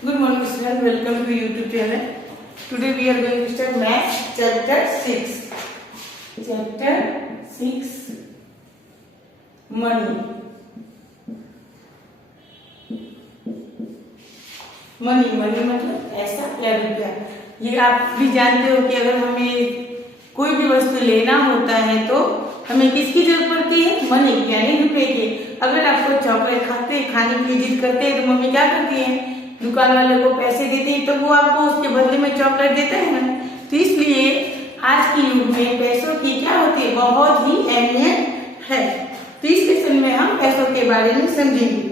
Good morning students, welcome to YouTube channel. Today we are going to start Maths chapter 6. Chapter 6 Money. Money मतलब ऐसा या रुपया। ये आप भी जानते हो कि अगर हमें कोई भी वस्तु लेना होता है तो हमें किसकी जरूरत पड़ती है? मनी यानी रुपए की। अगर आपको चॉकलेट खाने की जिद करते हैं तो मम्मी क्या करती है? दुकान वाले को पैसे देती है तो वो आपको उसके बदले में चॉकलेट देता है ना। तो इसलिए आज के युग में पैसों की क्या होती है? बहुत ही अहमियत है। तो इस लेसन में हम पैसों के बारे में समझेंगे।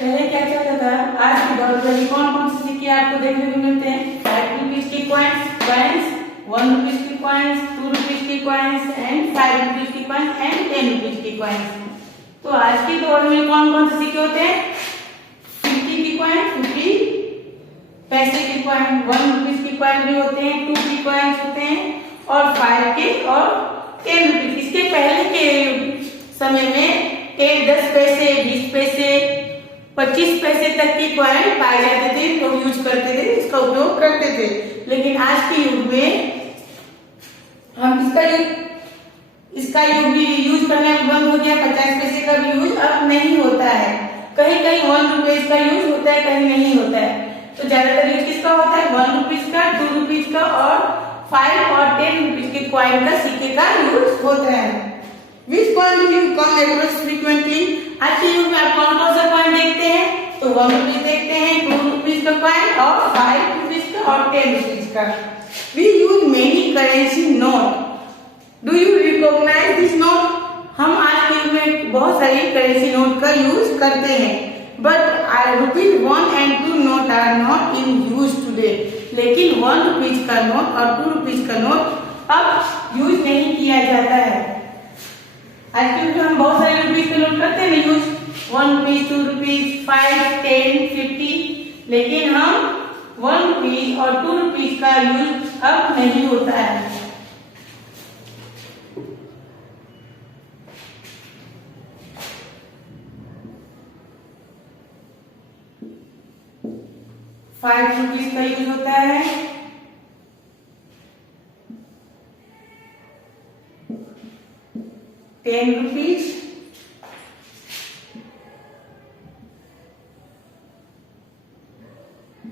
पहले क्या चलता था? आज के दौर में कौन कौन से सिक्के आपको देखने को मिलते हैं? 5 रुपीज के कॉइन्स, 1 रुपीज के कॉइन्स, 2 रुपीज के कॉइन्स एंड 5 रुपीज के कॉइन्स एंड 10 रुपीज के कॉइन्स। तो आज के दौर में कौन कौन से सिक्के होते हैं? 50 की कॉइन, 50 पैसे के कॉइन, 1 रुपीज के कॉइन भी होते हैं, 2 के कॉइन्स होते हैं और 5 के और 10 रुपीज। इसके पहले के समय में 10 पैसे, 20 पैसे, 25 पैसे तक की कॉइन पाए जाते थे, लोग यूज करते थे, इसका उपयोग करते थे। लेकिन आज के युग में हम इसका यूज करना बंद हो गया। 50 पैसे का भी यूज अब नहीं होता है। कहीं कहीं 1 रुपीज का यूज होता है, कहीं नहीं होता है। तो ज्यादातर यूज किसका होता है? 1 रुपीज का, 2 रुपीज का और 5 और 10 रुपीज के कॉइन का, सिक्के का यूज होता है। Which coin do you come across frequently? आज के युग में आप कौन कौन सा कॉइन देखते हैं? तो 1 रुपीज देखते हैं, 2 रुपीज का कॉइन और 5 रुपीज का और 10 रुपीज का। We use many currency note. Do you recognize this note? हम आज के युग में बहुत सारी करेंसी नोट का यूज करते हैं। But rupees 1 and 2 note are not in use today. लेकिन 1 रुपीज का नोट और 2 रुपीज का नोट अब यूज नहीं किया जाता है। आज के युग में हम बहुत सारे रुपीज के नोट करते हैं ना यूज, 1 रुपीज, 2 रुपीज, 5, 10, 50। लेकिन हम 1 रुपीज और 2 रुपीज का यूज अब नहीं होता है। ₹5 का यूज होता है, 10 rupees,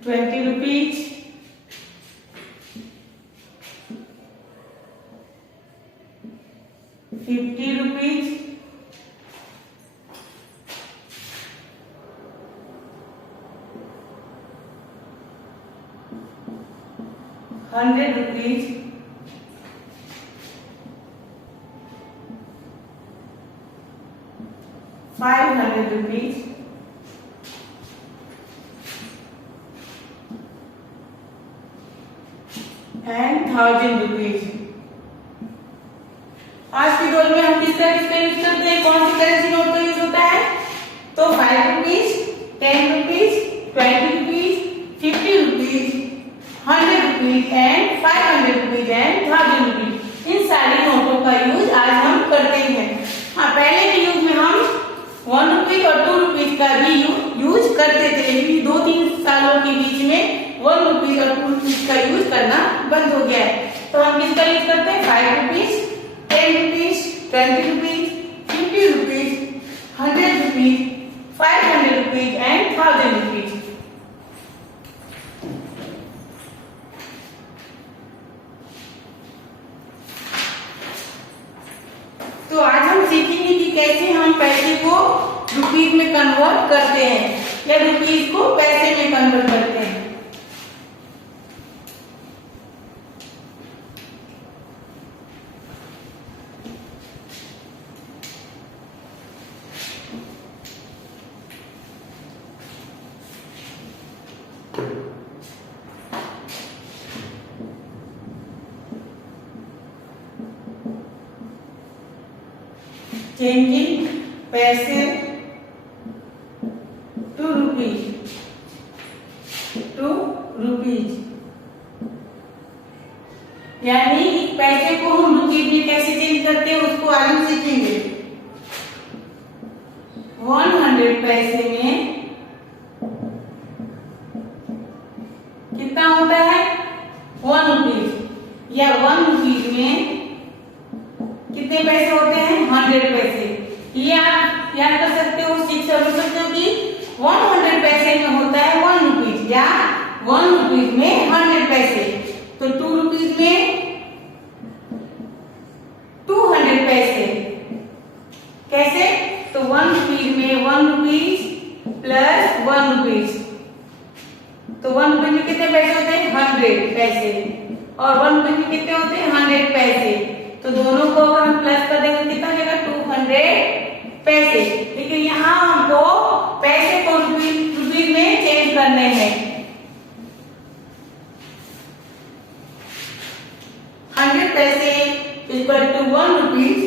20 rupees, 50 rupees, 100 rupees, 500 rupees, and 1000 rupees। आज के दौर में हम किसका यूज करते हैं? कौन सी करेंसी नोट का यूज होता है? तो 5 rupees, 10 rupees, 20 rupees, 50 rupees, 100 rupees and 500 rupees and 1000 rupees. इन सारी नोटों का यूज आज हम करते हैं। हाँ, पहले के युग में हम 1 रुपीज और 2 रुपीज का भी यूज करते थे, लेकिन 2-3 सालों ₹1 और 2 रुपीज का यूज करना बंद हो गया है। तो हम किसका यूज करते हैं? 5 rupees, 10 rupees, 20 rupees, 50 rupees, 100 rupees, 500 rupees and 1000 rupees. तो आज हम सीखेंगे कि कैसे हम पैसे को रुपीज में कन्वर्ट करते हैं या रुपीज को पैसे में कन्वर्ट करते हैं। चेंजिंग पैसे टू रुपीज यानी पैसे को हम रुपीज में कैसे चेंज करते हैं उसको आज हम सीखेंगे। 100 पैसे में कितना होता है? 1 रुपीज या 1 रुपीज में कितने पैसे होते हैं? 100 पैसे। ये आप याद कर सकते हो, सीख सकते हो कि 100 पैसे में होता है 1 रुपीज या 1 रुपीज में 100 पैसे। तो 2 रुपीज में 200 पैसे। कैसे? तो 1 रुपीज में 1 रुपीज प्लस 1 रुपीज। तो 1 रुपीज में कितने पैसे होते हैं? 100 पैसे। और 1 रुपीज में कितने होते हैं? 100 पैसे। तो दोनों को अगर हम प्लस कर देंगे कितना हो जाएगा? 200 पैसे। लेकिन यहाँ हमको पैसे को रुपीज में चेंज करने हैं। 100 पैसे इक्वल टू 1 रुपीज,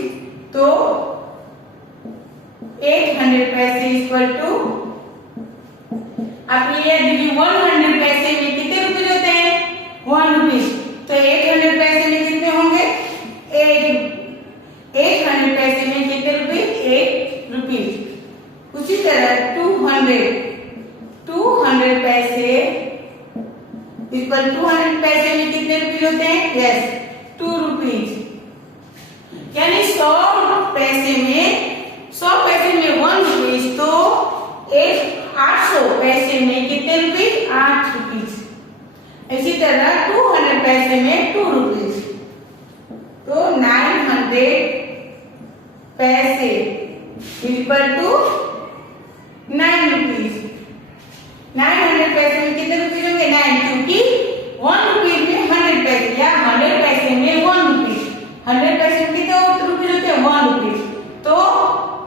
तो 800 पैसे इक्वल टू, आप ये देखिए 100 पैसे में कितने रुपीज होते हैं? 1 रुपीज। तो 800 पैसे में कितने होंगे? 800 पैसे में कितने रुपीज? 8 रुपीज। उसी तरह 200 पैसे इक्वल 200 पैसे में कितने रुपीज होते हैं? Yes, 2 rupees. यानी 100 पैसे में 1 रुपीज, तो 800 पैसे में कितने रुपीज? 8 रुपीज। इसी तरह 200 पैसे में 2 रुपीज, तो 900 पैसे इक्वल टू 9 रुपीज। 900 पैसे में कितने रुपीज होंगे? 9, क्योंकि 1 रुपीज में 100 पैसे या 100 पैसे में 1 रुपीज। 100 पैसे में कितने रुपीज होते हैं? 1 रुपीज। तो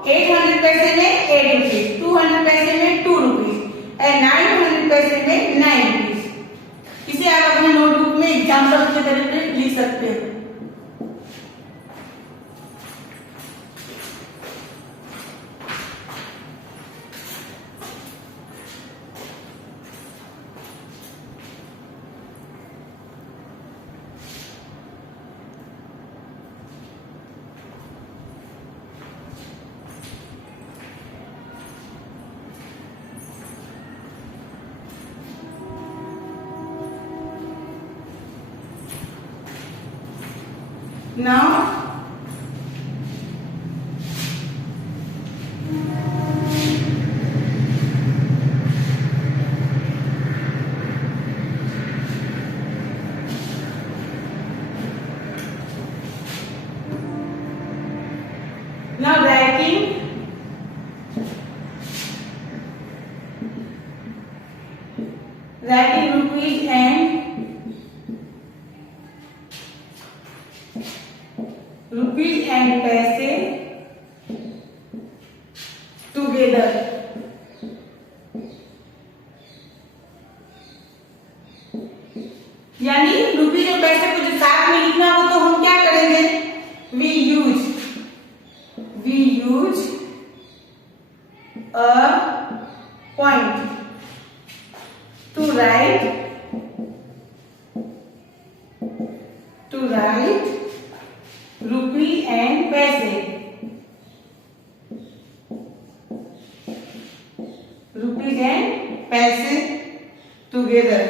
800 पैसे में 8 रुपीज, 200 पैसे में 2 रुपीज और 900 पैसे में 9 रुपीज। इसे आप अपने नोटबुक में एग्जाम्पल के तरीके लिख सकते हैं। Now writing rupees and पैसे together। यानी रुपीज और पैसे को जो साथ में लिखना हो तो हम क्या करेंगे? we use a point to write rupee and पैसे। रुपीज एंड पैसे टुगेदर।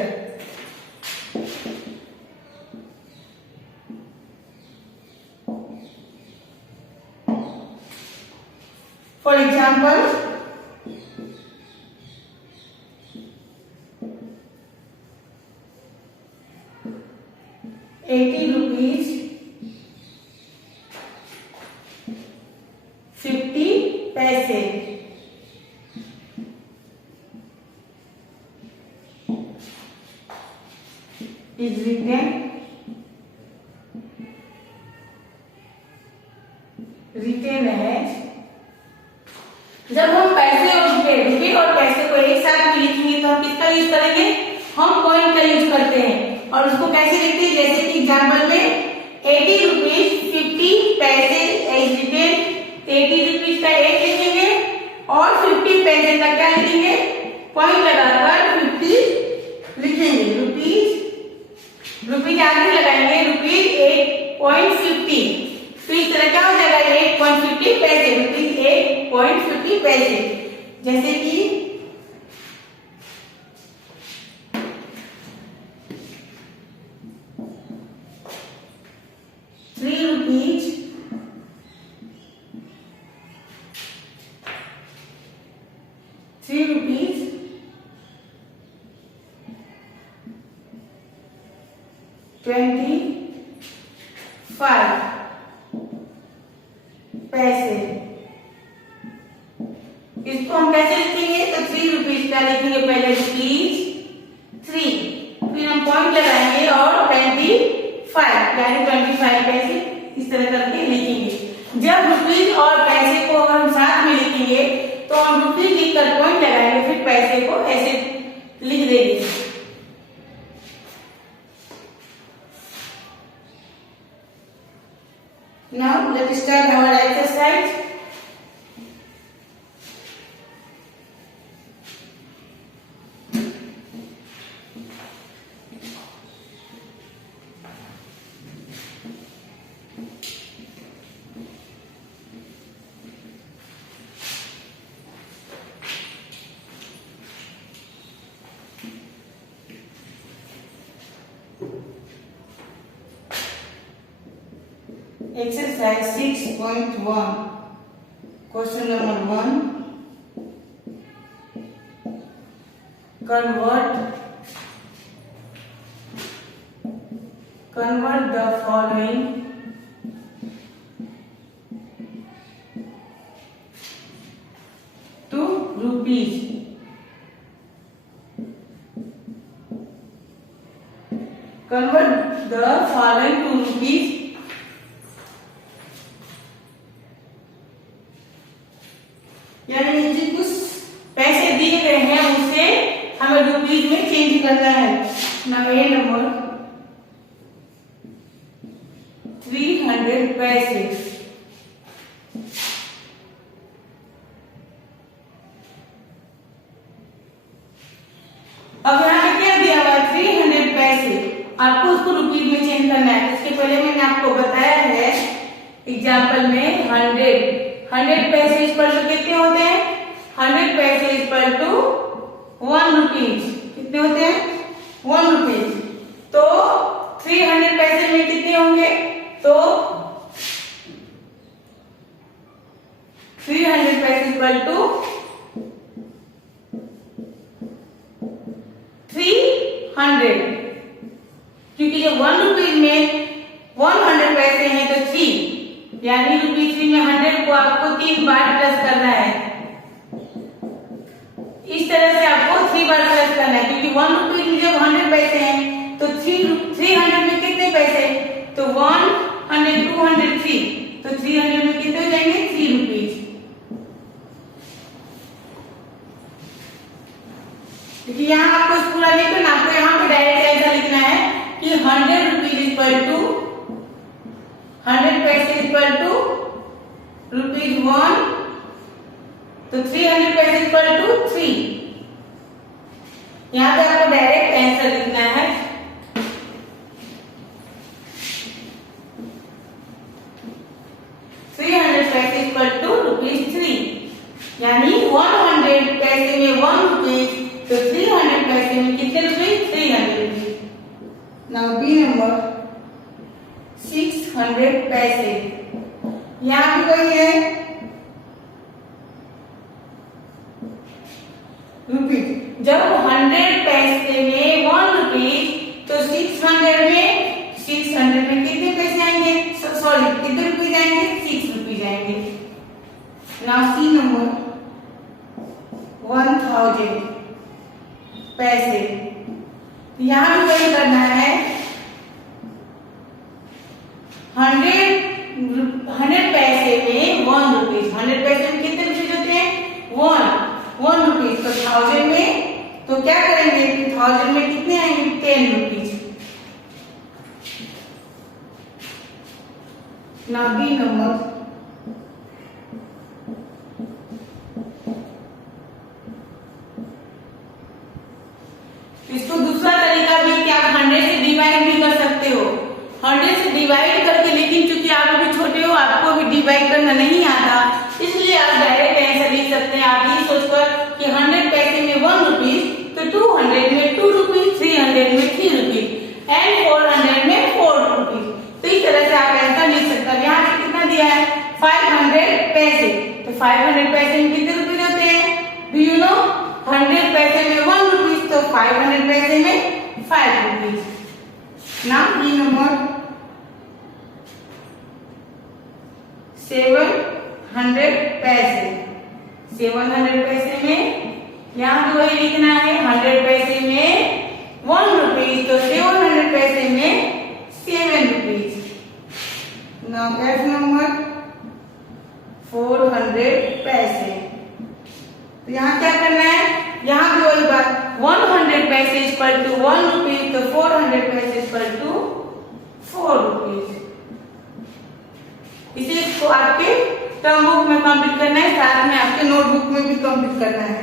80 rupees 50 पैसे is written as, जब हम पैसे और रुपए और पैसे को एक साथ में लिखेंगे तो हम किसका यूज करेंगे? हम कॉइन का यूज करते हैं। और उसको कैसे लिखते हैं? जैसे कि एग्जांपल में 80 रुपीज 50 पैसे इज रिटेन, 80 रुपीज का एक लिखेंगे और 50 पैसे का क्या लिखेंगे? कॉइन लगाकर 50 लिखेंगे। रुपीज आगे लगाएंगे, रुपीज 8.50, तो इस तरह क्या हो जाएगा? 8.50 पैसे, रुपीज 8.50 पैसे। जैसे कि 3 rupees 25 पैसे। इसको हम कैसे लिखेंगे? तो 3 रुपीज का लिखेंगे पहले रुपीज 3, फिर हम पॉइंट लगाएंगे और 25 यानी 25 पैसे इस तरह करके लिखेंगे। जब रुपीज और पैसे को अगर हम साथ में लिखेंगे तो हम रुपीज लिखकर पॉइंट लगाएंगे, फिर पैसे को ऐसे लिख देंगे। Now let's start our exercise. Exercise 6.1. Question number 1. Convert the following to rupees. Convert the following to rupees. यानी नीचे कुछ पैसे दिए गए हैं उसे हमें रुपीज में चेंज करना है। नाउ ए नंबर 300 पैसे। अब यहाँ पे क्या दिया हुआ है? 300 पैसे। आपको उसको रुपीज में चेंज करना है। इसके पहले मैंने आपको बताया है एग्जाम्पल में 100 पैसे इक्वल टू कितने होते हैं? 100 पैसे इक्वल टू 1 रुपीज। कितने होते हैं? 1 रुपीज। तो 300 पैसे में कितने होंगे? तो 300 पैसे इक्वल टू 300, क्योंकि जब 1 रुपीज में 100 पैसे हैं तो 3 यानी रुपीज 3 में 100 को आपको 3 बार प्लस करना है। इस तरह से आपको 3 बार प्लस करना है, क्योंकि 1 रुपीज में जब 100 पैसे हैं तो 300 में कितने पैसे? तो 100, 200, 3, तो 300 में कितने हो जाएंगे? 3 रुपीज। देखिए यहाँ आपको पूरा नहीं करना, आपको यहाँ पे डायरेक्ट ऐसा लिखना है कि 100 रुपीज इक्वल टू 100 पैसे इक्वल टू रुपीज 1, तो 300 पैसे इक्वल टू 3। यहाँ पे आपको डायरेक्ट आंसर लिखना है। पैसे इक्वल टू रुपीज 3, यानी 100 पैसे में 1 रुपीज, तो 300 पैसे में कितने rupees? 300 rupees. Now B number 600 पैसे। यहाँ भी वही है रुपीज। जब 100 पैसे में 1 रुपीज, तो 600 में कितने पैसे आएंगे? सॉरी, कितने रुपीज आएंगे? 6 रुपीज आएंगे। नाउ सी नंबर 1000 पैसे। यहाँ भी वही करना है। 100 पैसे में 1 रुपीज, 100 पैसे में कितने रुपीज होते हैं? 1 रुपीज। तो 1000 में तो क्या करेंगे? 1000 में कितने आएंगे? 10 रुपीज। नाउ बी नंबर इसको दूसरा तरीका भी कि आप 100 से डिवाइड भी कर सकते हो। 100 से डिवाइड करके, लेकिन चूंकि आप अभी छोटे हो, आपको भी डिवाइड करना नहीं आता, इसलिए आप डायरेक्ट आंसर लिख सकते हैं। आप ये सोचकर कि 100 पैसे में 1 रुपीज, तो 200 में 2 रुपीज, 300 में 3 रुपीज एंड 400 में 4 रुपीज। तो इस तरह से आप आंसर लिख सकते हैं। यहाँ पे कितना दिया है? 500 पैसे। तो 500 पैसे में कितने रुपीज होते हैं? Do you know? 100 पैसे में 1 रुपीज, तो 500 पैसे में 5 रुपीज। नाउ बी नंबर 700 पैसे। 700 पैसे में यहाँ भी वही लिखना है। 100 पैसे में 1 रुपीज, तो 700 पैसे में 7 रुपीज। नाउ एफ नंबर 400 पैसे। तो यहाँ क्या करना है? यहाँ भी वही बात, 100 पैसे इक्वल टू 1 रुपीज, तो 400 पैसे इक्वल टू 4 रुपीज। इसे तो आपके टर्म बुक में कंप्लीट करना है, साथ में आपके नोटबुक में भी कंप्लीट करना है।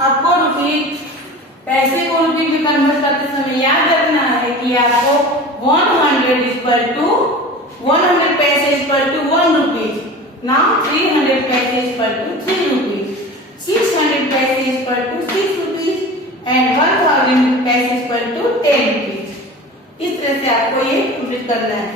आपको रुपीज, पैसे को रुपीज में कन्वर्ट करते समय याद रखना है कि आपको 100 इक्वल टू 100 पैसे इक्वल टू 1 रुपीज। नाउ 300 पैसे इक्वल टू 3 रुपीज, 600 पैसे इक्वल टू 6 रुपीज एंड 1000 पैसे इक्वल टू 10 रुपीज। इस तरह से आपको ये कंप्लीट करना है।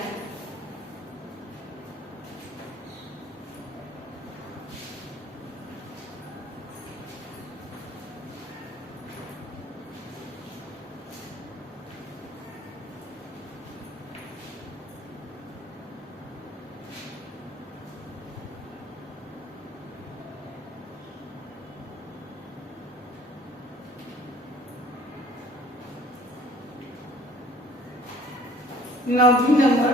Now the number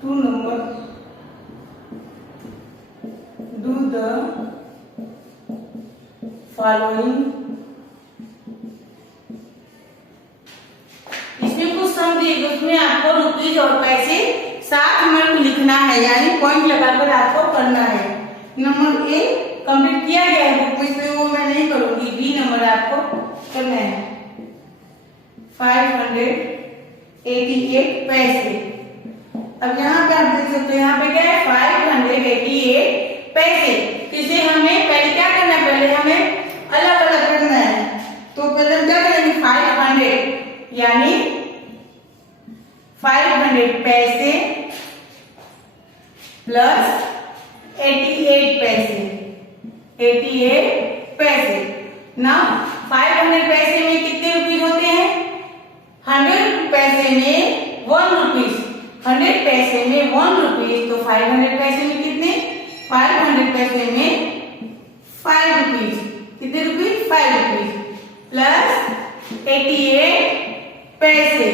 2 number, do the following। इसमें कुछ सम दिए, उसमें आपको रुपीज और पैसे साथ में लिखना है, यानी पॉइंट लगाकर आपको करना है। नंबर ए कंप्लीट किया गया है बुक में, इसलिए वो मैं नहीं करूंगी। बी नंबर आपको करना है 588 पैसे। अब यहाँ पे आप देख सकते हो, यहाँ पे क्या है 588 पैसे। इसे हमें पहले क्या करना है? पहले हमें अलग अलग करना है। तो पहले हम क्या करेंगे? 500 यानी 500 पैसे प्लस 88 पैसे, 88 पैसे। ना 500 पैसे में कितने रुपीज होते हैं? 100 पैसे में 1 रुपीज, 100 पैसे में 1 रुपीज, तो 500 पैसे में कितने? 500 पैसे में 88 पैसे।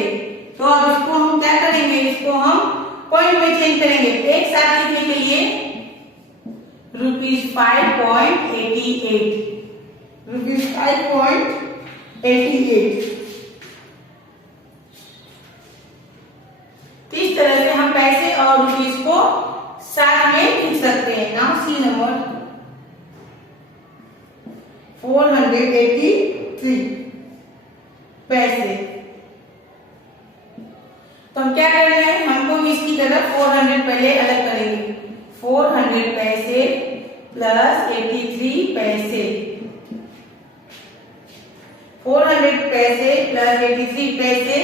तो अब इसको हम क्या करेंगे, इसको हम पॉइंट में चेंज करेंगे। एक साथ लिखने के लिए ₹5.88, ₹5.88। इस तरह से हम पैसे और रुपीस को साथ में लिख सकते हैं। नाउ सी नंबर 483 पैसे। तो हम क्या कर रहे हैं, हमको इसकी तरफ 400 पहले अलग करेंगे। 400 पैसे प्लस 83 पैसे, 400 पैसे प्लस 83 पैसे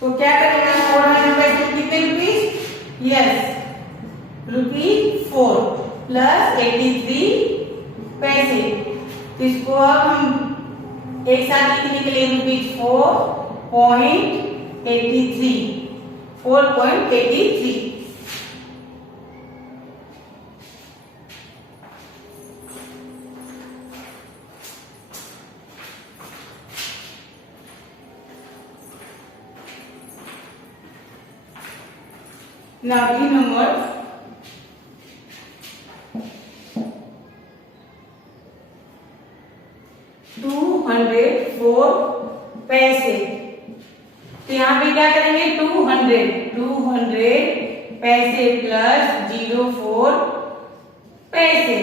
तो क्या करेगा, 400 पैसे कितने रुपीस, यस ₹4 प्लस 83 पैसे। तो इसको अब हम एक साथ लिखने के लिए ₹4.83, 4.83। Now the number 204 पैसे। तो यहाँ पे क्या करेंगे, 200 पैसे प्लस 04 पैसे।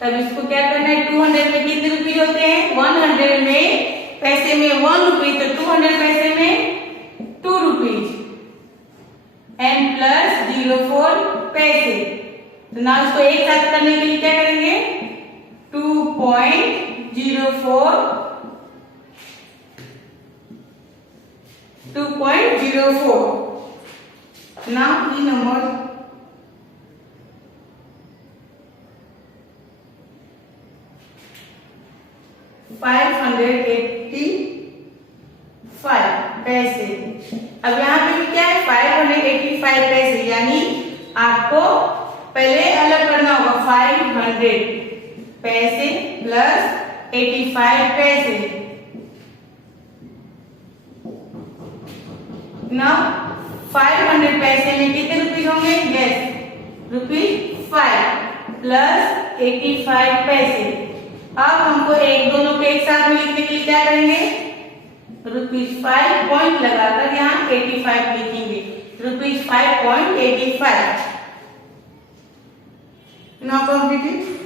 तब इसको क्या करना है, 200 में कितने रुपये होते हैं, 100 में पैसे में 1 रुपये, तो 200 पैसे में 2 रुपीज एंड प्लस 04 पैसे। तो ना उसको एक साथ करने के लिए क्या करेंगे, 2.04 now the number 585 पैसे। अब यहाँ पे भी क्या है, 585 पैसे, यानी आपको पहले अलग करना होगा। 500 पैसे प्लस 85 पैसे। ना 500 पैसे में कितने रुपीस होंगे, यस ₹5 प्लस 85 पैसे। अब हमको दोनों को एक साथ में लिखने के लिए क्या करेंगे, ₹5 पॉइंट लगाकर यहाँ 85 लिखेंगे, ₹5.85। Now complete.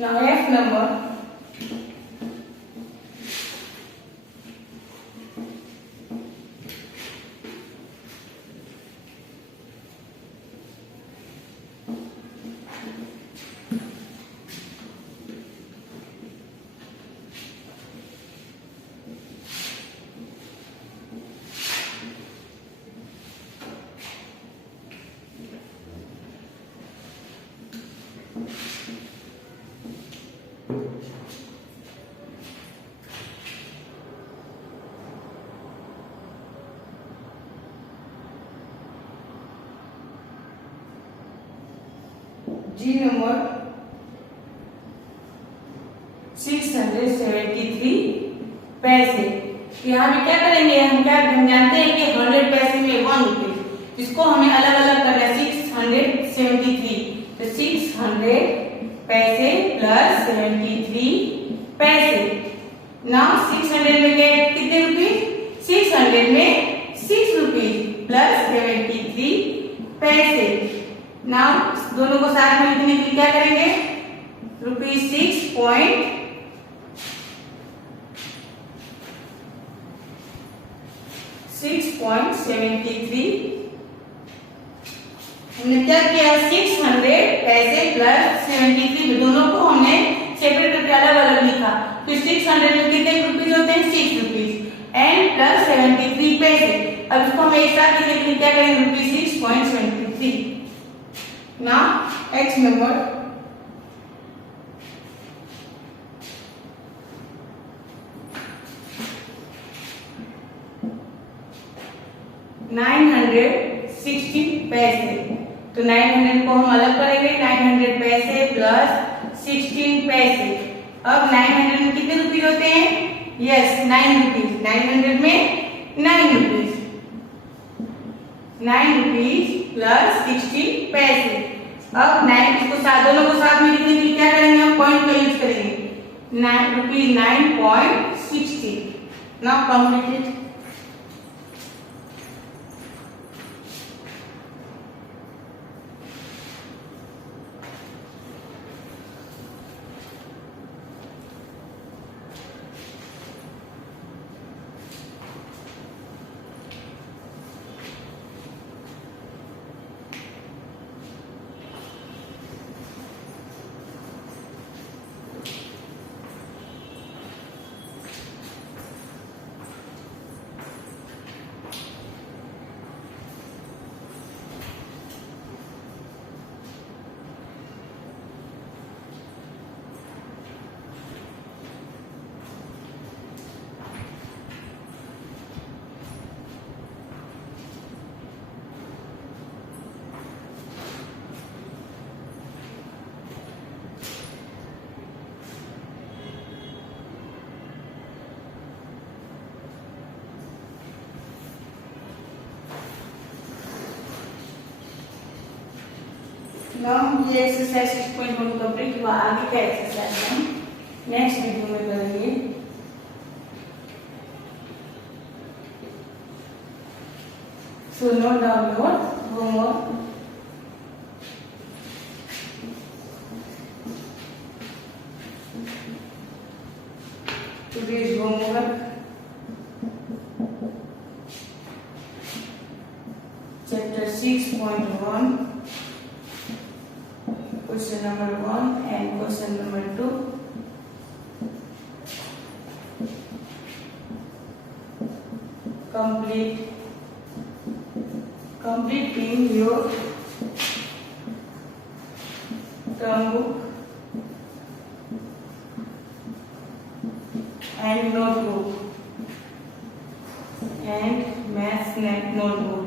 Now F number G number 673 पैसे। यहाँ पे क्या करेंगे, हम जानते हैं कि 100 पैसे में 1 रुपये, इसको हमें अलग अलग करना है। 673, तो 600 पैसे प्लस 73 पैसे। ना 600 में कितने रुपये, 600 में 6 रुपीज प्लस 73 पैसे। ना दोनों को साथ में लिखने के लिए क्या करेंगे, ₹6.73। हमने क्या किया, 600 पैसे प्लस 73, दोनों को हमने सेपरेट करके अलग अलग लिखा। तो 600 में कितने रुपीज होते हैं, 6 रुपीज एंड प्लस 73 पैसे। अब इसको हम एक साथ लिखने के लिए क्या करेंगे, ₹6.73। 3. Now X number. $960 पैसे। तो 900 को हम अलग करेंगे, 900 पैसे प्लस 16 पैसे। अब 900 में कितने रुपीज होते हैं? Yes 9 rupees. 900 में 9 रुपीज, 9 रुपीज प्लस 60 पैसे। अब 9 इसको साथ, दोनों को साथ में लिखने के लिए क्या करेंगे? हम पॉइंट का यूज करेंगे। 9 rupees 9.60। Now complete it. Now ये एक्सरसाइज 6.1 कंप्लीट हुआ। आगे का एक्सरसाइज हम नेक्स्ट वीडियो में करेंगे। So note down your homework. Today's homework, chapter 6.1, question number 1 and question number 2. Completing your term book and notebook and math notebook.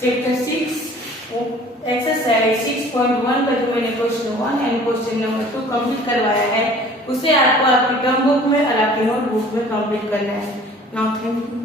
Chapter 6 exercise 6.1 का जो मैंने question 1 and question number 2 complete करवाया है, उसे आपको आपकी टर्म बुक में और आपकी नोटबुक में कंप्लीट करना है। Now thank you.